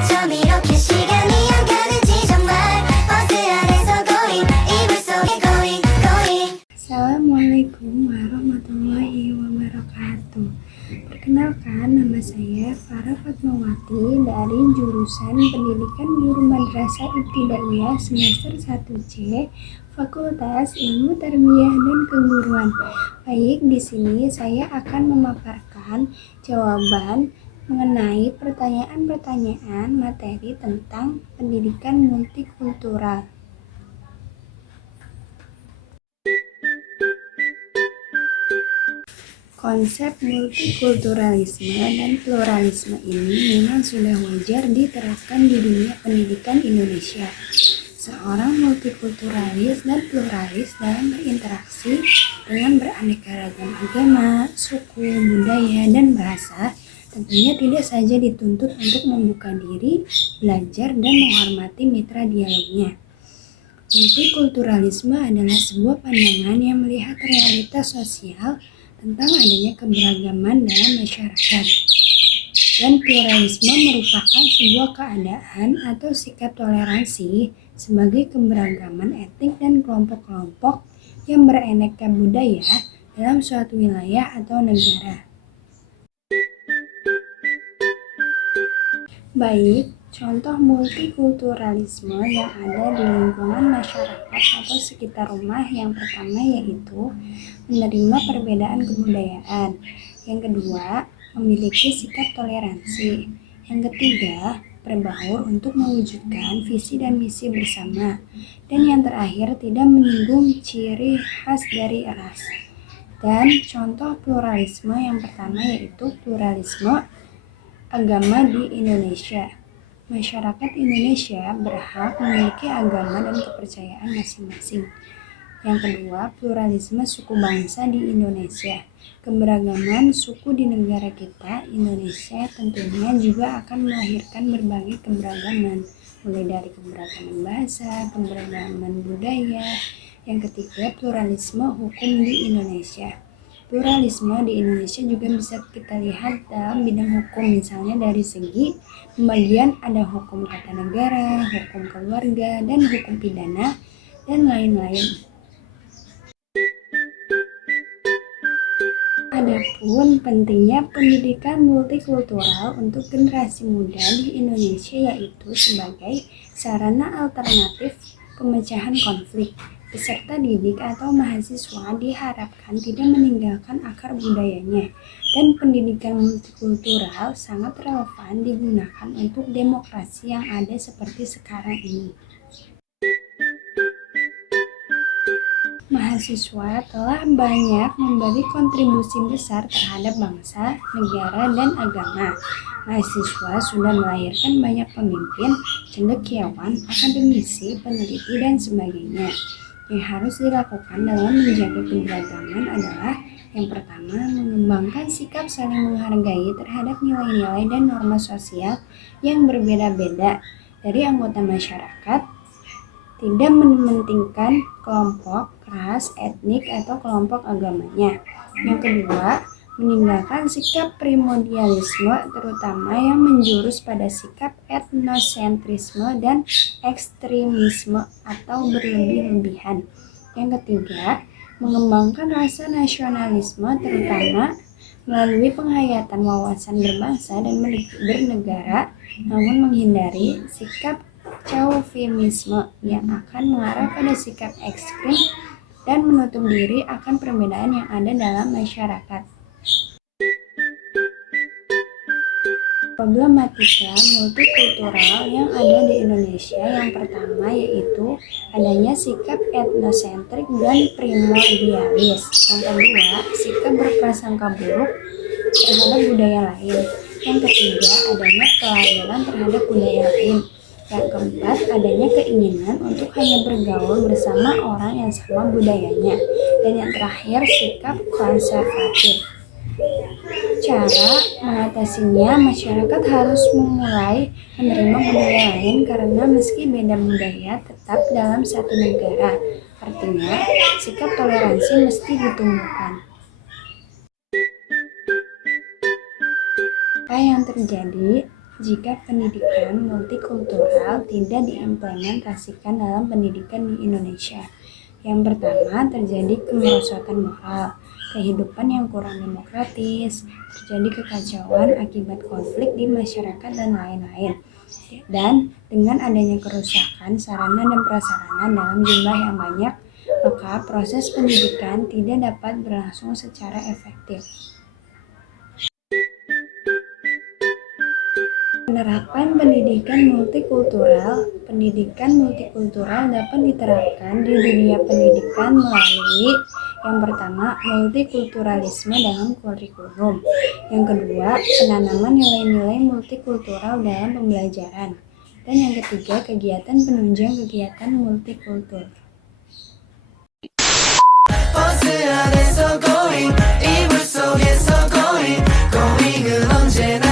어쩜 이렇게 시간이 안 가는지 정말 버스 안에서 going 이불 속에 going. Assalamualaikum warahmatullahi wabarakatuh. Perkenalkan, nama saya Farah Fatmawati dari jurusan Pendidikan Guru Madrasah Ibtidaiyah semester 1C, Fakultas Ilmu Tarbiyah dan Keguruan. Baik, di sini saya akan memaparkan jawaban mengenai pertanyaan-pertanyaan materi tentang pendidikan multikultural. Konsep multikulturalisme dan pluralisme ini memang sudah wajar diterapkan di dunia pendidikan Indonesia. Seorang multikulturalis dan pluralis dalam berinteraksi dengan beraneka ragam agama, suku, budaya, dan bahasa tentunya tidak saja dituntut untuk membuka diri, belajar, dan menghormati mitra dialognya. Multikulturalisme adalah sebuah pandangan yang melihat realitas sosial tentang adanya keberagaman dalam masyarakat. Dan pluralisme merupakan sebuah keadaan atau sikap toleransi sebagai keberagaman etnik dan kelompok-kelompok yang beraneka budaya dalam suatu wilayah atau negara. Baik, contoh multikulturalisme yang ada di lingkungan masyarakat atau sekitar rumah yang pertama yaitu menerima perbedaan kebudayaan. Yang kedua, memiliki sikap toleransi. Yang ketiga, berbaur untuk mewujudkan visi dan misi bersama. Dan yang terakhir, tidak menyinggung ciri khas dari ras. Dan contoh pluralisme yang pertama yaitu pluralisme agama di Indonesia. Masyarakat Indonesia berhak memiliki agama dan kepercayaan masing-masing. Yang kedua, pluralisme suku bangsa di Indonesia. Keberagaman suku di negara kita, Indonesia, tentunya juga akan melahirkan berbagai keberagaman, mulai dari keberagaman bahasa, keberagaman budaya. Yang ketiga, pluralisme hukum di Indonesia. Pluralisme di Indonesia juga bisa kita lihat dalam bidang hukum, misalnya dari segi pembagian ada hukum tata negara, hukum keluarga, dan hukum pidana, dan lain-lain. Adapun pentingnya pendidikan multikultural untuk generasi muda di Indonesia yaitu sebagai sarana alternatif pemecahan konflik. Peserta didik atau mahasiswa diharapkan tidak meninggalkan akar budayanya, dan pendidikan multikultural sangat relevan digunakan untuk demokrasi yang ada seperti sekarang ini. Mahasiswa telah banyak memberi kontribusi besar terhadap bangsa, negara, dan agama. Mahasiswa sudah melahirkan banyak pemimpin, cendekiawan, akademisi, peneliti, dan sebagainya. Yang harus dilakukan dalam menjaga keberagaman adalah yang pertama, mengembangkan sikap saling menghargai terhadap nilai-nilai dan norma sosial yang berbeda-beda dari anggota masyarakat, tidak mementingkan kelompok, ras, etnik, atau kelompok agamanya. Yang kedua, meninggalkan sikap primordialisme terutama yang menjurus pada sikap etnosentrisme dan ekstremisme atau berlebih-lebihan. Yang ketiga, mengembangkan rasa nasionalisme terutama melalui penghayatan wawasan berbangsa dan bernegara, namun menghindari sikap chauvinisme yang akan mengarah pada sikap ekstrim dan menutup diri akan perbedaan yang ada dalam masyarakat. Problematika multikultural yang ada di Indonesia yang pertama yaitu adanya sikap etnosentrik dan primordialis. Yang kedua, sikap berprasangka buruk terhadap budaya lain. Yang ketiga, adanya pelayanan terhadap budaya lain. Yang keempat, adanya keinginan untuk hanya bergaul bersama orang yang sama budayanya. Dan yang terakhir, sikap konservatif. Cara mengatasinya, masyarakat harus memulai menerima budaya lain karena meski beda budaya tetap dalam satu negara. Artinya, sikap toleransi mesti ditumbuhkan. Apa yang terjadi jika pendidikan multikultural tidak diimplementasikan dalam pendidikan di Indonesia. Yang pertama, terjadi kemerosotan moral, kehidupan yang kurang demokratis, terjadi kekacauan akibat konflik di masyarakat dan lain-lain. Dan dengan adanya kerusakan sarana dan prasarana dalam jumlah yang banyak, maka proses pendidikan tidak dapat berlangsung secara efektif. Penerapan pendidikan multikultural dapat diterapkan di dunia pendidikan melalui yang pertama, multikulturalisme dalam kurikulum. Yang kedua, penanaman nilai-nilai multikultural dalam pembelajaran. Dan yang ketiga, kegiatan penunjang kegiatan multikultur. 버스 안에서 going 이불 속에서 going going은 언제나